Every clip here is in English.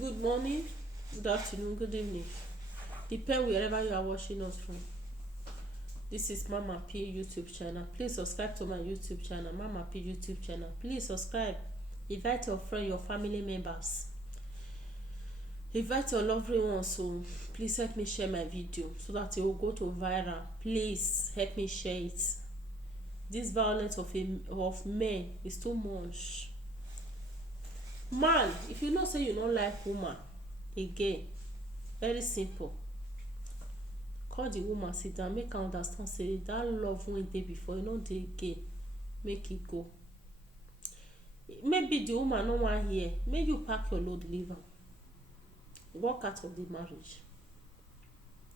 Good morning, good afternoon, good evening. Depend wherever you are watching us from. This is Mama P YouTube channel. Please subscribe to my YouTube channel, Mama P YouTube channel. Please subscribe. Invite your friend, your family members. Invite your loved ones. So please help me share my video so that it will go to viral. Please help me share it. This violence of men is too much. Man, if you know say you don't like woman again, very simple, call the woman sit down, make her understand say that love wey dey before e no dey again, make e go. Maybe the woman no wan hear, make you pack your load leave am, walk out of the marriage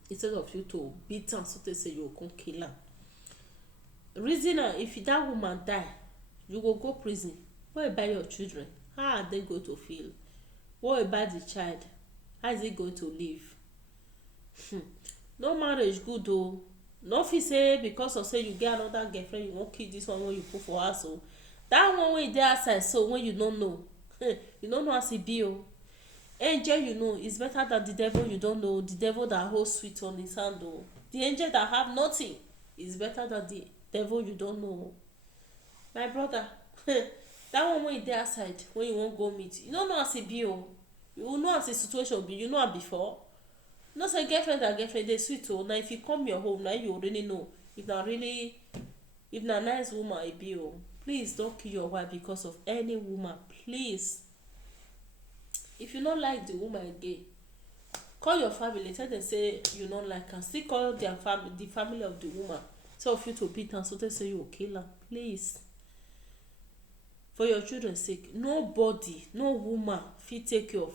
instead of you to beat am so tey say you go come kill am. Reason am, if that woman die you go go prison. What about your children? How are they going to feel? What about the child? How is he going to live? No marriage good o. No fit say because of say you get another girlfriend you wan kill this one wey you put for house o. That one wey dey outside so when you no know, you no know as e be o. Angel you know is better than the devil you don't know. The devil that holds sweet on his hand o. The angel that have nothing is better than the devil you don't know. My brother, that one wey dey outside when you wan go meet, you no know as e be o. You know as the situation be, you know am before. You know say girlfriend and girlfriend dey sweet o. Na if you come your home na you really know if na nice woman e be o. Please don't kill your wife because of any woman, please. If you no like the woman again, call your family, tell them say you no like am. Still call their family, the family of the woman, so of you to beat am so they say you will kill am. Please, for your children's sake, nobody, no woman fit take care of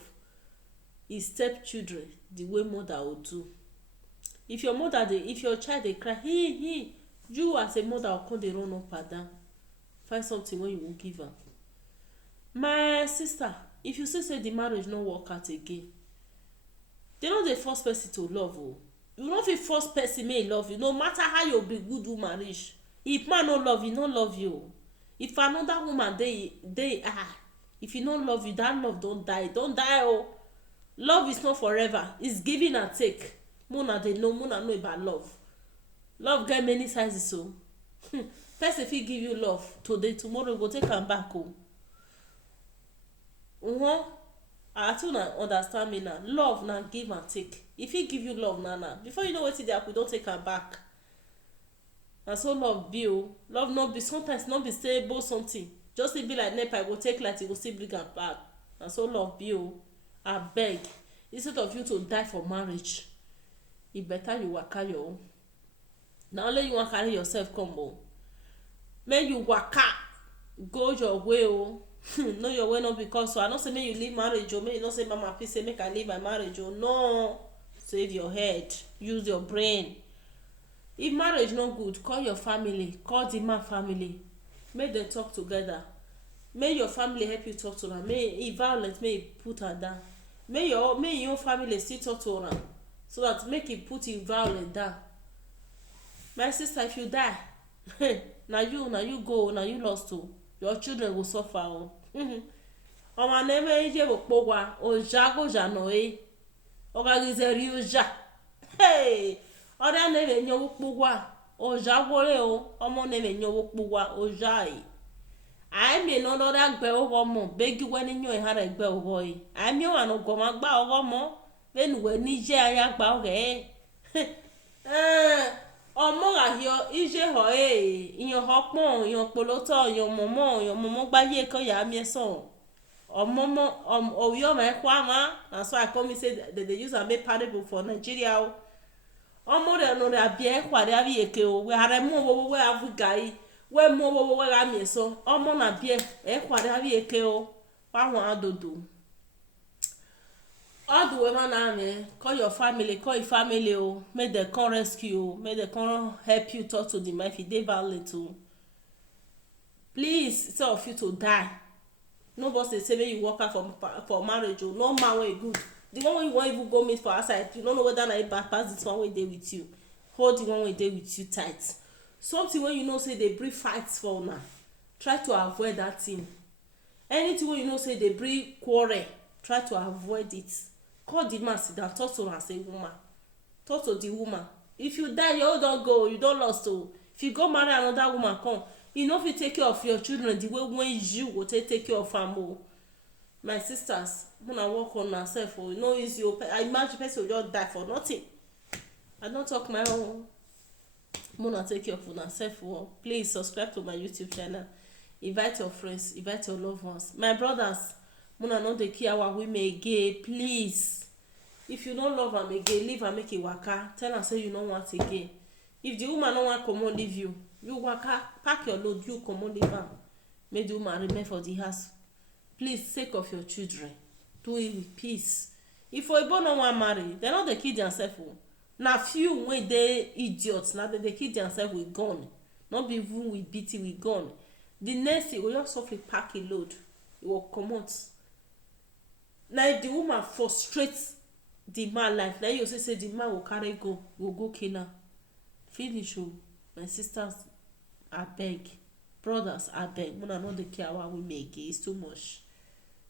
his stepchildren the way mother will do. If your child dey cry, you as a mother will come dey run up and down, find something wey you will give am. My sister, if you see say the marriage no work out again, they no dey force person to love o. You no fit force person make e love you, no matter how you be good woman reach. If man no love you, no love you o. If another woman dey if e no love you, that love don die o. Love is not forever, it's giving and take. Muna know about love. Love get many sizes o. Person fit give you love today, tomorrow go take am back o. I too na understand me now. Love na give and take. If he give you love now, before you know wetin dey happen, don take am back. Na so love be o. Love no be, sometimes no be say both something, just e be like nepa, go take light, e go still bring am back. Na so love be o. Abeg, instead of you to die for marriage, e better you waka your own. Na only you wan carry yourself come o. Make you waka go your way o. Know your way, not because so I no say make you leave marriage o. Make you no say Mama P say make I leave my marriage o. No, save your head, use your brain. If marriage no good, call your family, call the man family, make dem talk together. Make your family help you talk to am. Make e violent, make e put am down. Make your own family still talk to am, so that make e put e violent down. My sister, if you die, na you go, na you lost o. Your children go suffer o. Ọma na-eme ije bụ kpụgwa ojagoja no e. Ogagizeri oja. Ọda na-eme nyowu kpụgwa ojagwore o. Ọmọ na-eme nyowu kpụgwa ojai. Ai mi no do da gbe ogo mo begi weni nyo e hara gbe ogo yi. Ai mi wa no go ma gba ogo mo. Benu we ni je aya gba oge. Ọmọ ahio ije ho iyan ho pon iyan poloto iyan momo gba ye ko ya mi so. Omomo oyo ma kwa ma. That's why I come say they use a make parable for Nigeria o. Ọmọ re no re abie kwa re abi eke o. We hare mo wo we avu gai. We mo wo we ga mi so. Ọmọ na bie kwa re abi eke o. Wa won adodo. All the women now, call your family, call your family o. Make them come rescue you, make them come help you talk to the man if they violent o. Please, instead of you to die, nobody say make you walk out for marriage o. No man wey good. The one wey you wan even go meet for outside, you no know whether na e bad pass this one wey dey with you. Hold the one wey dey with you tight. Something wey you know say dey bring fights for una, try to avoid that thing. Anything wey you know say dey bring quarrel, try to avoid it. Call the man, sit down, talk to am say woman, talk to the woman. If you die, you all don go, you don lost o. If you go marry another woman come, you no fit take care of your children the way when you go take care of am o. My sisters, una work on una sef o. E no easy o. I imagine person go just die for nothing. I don talk my own. Una take care of una sef o. Please subscribe to my YouTube channel. Invite your friends, invite your loved ones. My brothers, una no dey kill our women again, please. If you no love am again, leave am make e waka. Tell am say you no want again. If the woman no wan comot leave you, you waka, pack your load, you comot leave am. Make the woman remain for the house. Please, sake of your children, do it with peace. If oyibo no wan marry, dem no dey kill themselves o. Na few wey dey idiots, na dem dey kill themselves with gun. No be even with beating, with gun. The next thing, we just suffer pack a load, e go comot. Na if the woman frustrate the man life, na you say the man go carry go kill am. Finish o. My sisters, abeg, brothers, abeg, una no dey kill our women again. It's too much.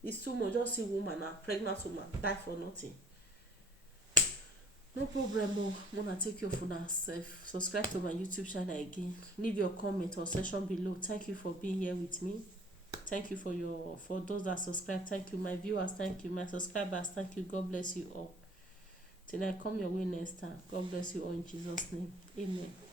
It's too much. Just see woman, na pregnant woman, die for nothing. No problem o. Una take care of una sef. Subscribe to my YouTube channel again. Leave your comment or section below. Thank you for being here with me. Thank you for those that subscribe. Thank you, my viewers. Thank you, my subscribers. Thank you. God bless you all. Till I come your way next time. God bless you all in Jesus' name. Amen.